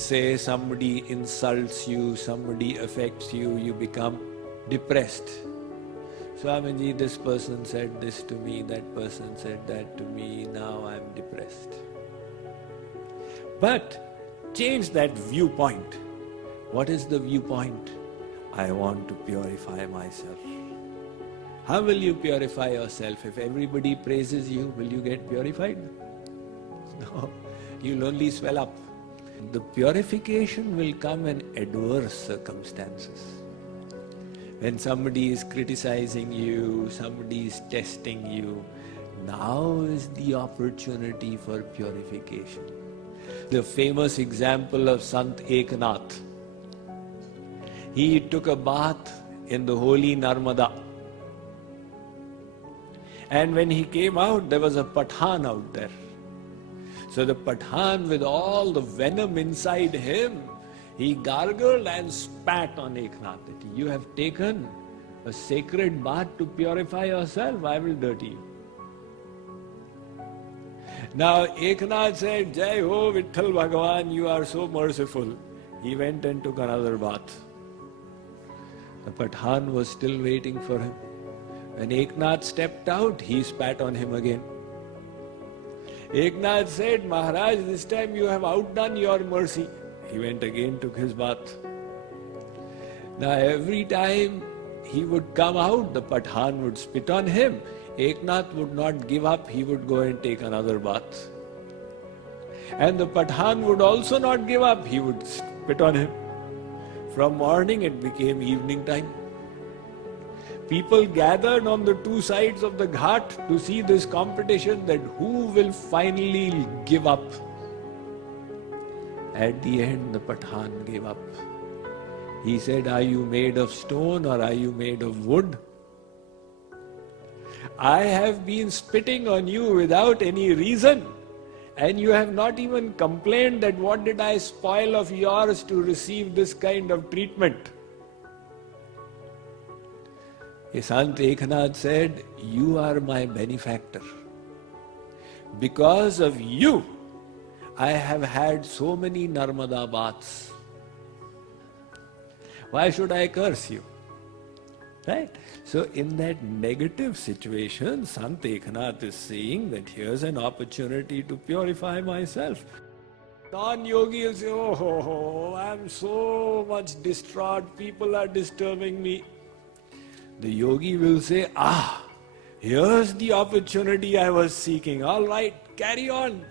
say somebody insults you, somebody affects you, you become depressed. Swamiji, this person said this to me, that person said that to me, now I'm depressed. But change that viewpoint. What is the viewpoint? I want to purify myself. How will you purify yourself? If everybody praises you, will you get purified? No, you'll only swell up. The purification will come in adverse circumstances. When somebody is criticizing you, somebody is testing you, now is the opportunity for purification. The famous example of Sant Eknath. He took a bath in the holy Narmada. And when he came out, there was a Pathan out there. So the Pathan, with all the venom inside him, he gargled and spat on Eknath. You have taken a sacred bath to purify yourself, I will dirty you. Now Eknath said, Jai Ho Vitthal Bhagavan, you are so merciful. He went and took another bath. The Pathan was still waiting for him. When Eknath stepped out, he spat on him again. Eknath said, Maharaj, this time you have outdone your mercy. He went again, took his bath. Now every time he would come out, the Pathan would spit on him. Eknath would not give up, he would go and take another bath. And the Pathan would also not give up, he would spit on him. From morning it became evening time. People gathered on the two sides of the ghat to see this competition, that who will finally give up. At the end, the Pathan gave up. He said, are you made of stone or are you made of wood? I have been spitting on you without any reason, and you have not even complained that what did I spoil of yours to receive this kind of treatment. Sant Eknath said, you are my benefactor. Because of you, I have had so many Narmada baths. Why should I curse you? Right? So in that negative situation, Sant Eknath is saying that here's an opportunity to purify myself. Non-yogi will say, oh, I'm so much distraught, people are disturbing me. The yogi will say, here's the opportunity I was seeking. All right, carry on.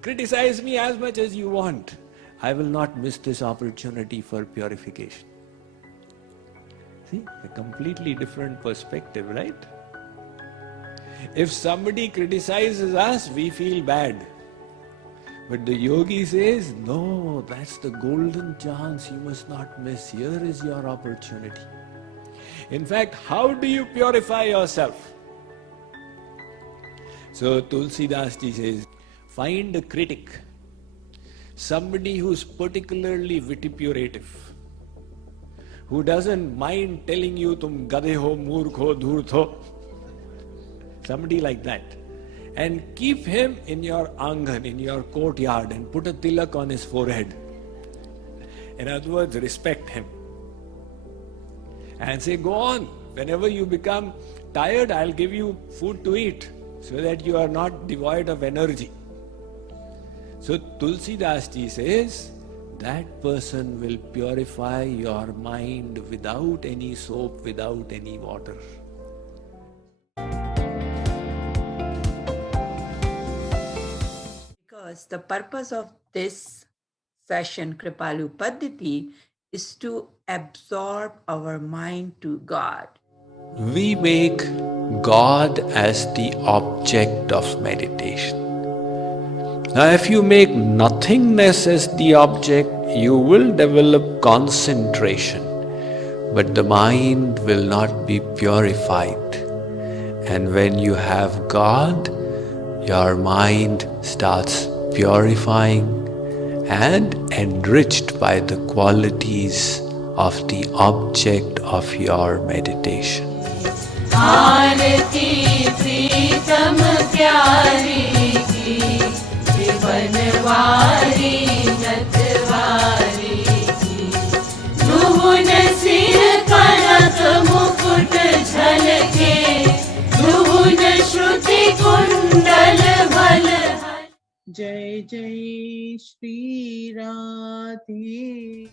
Criticize me as much as you want. I will not miss this opportunity for purification. See, a completely different perspective, right? If somebody criticizes us, we feel bad. But the yogi says, no, that's the golden chance you must not miss. Here is your opportunity. In fact, how do you purify yourself? So Tulsidas ji says, find a critic, somebody who's particularly vituperative, who doesn't mind telling you, tum gadhe ho, moorkh ho, dhurt ho. Somebody like that. And keep him in your angan, in your courtyard, and put a tilak on his forehead. In other words, respect him. And say, go on, whenever you become tired, I'll give you food to eat, so that you are not devoid of energy. So Tulsidas ji says, that person will purify your mind without any soap, without any water. Because the purpose of this session, Kripalu Paddhati, is to absorb our mind to God. We make God as the object of meditation. Now, if you make nothingness as the object, you will develop concentration, but the mind will not be purified. And when you have God, your mind starts purifying and enriched by the qualities of the object of your meditation. आरती प्रीतम प्यारी की, बनवारी नटवारी। के धून श्रुति कुंडल भल जय जय श्री राधे।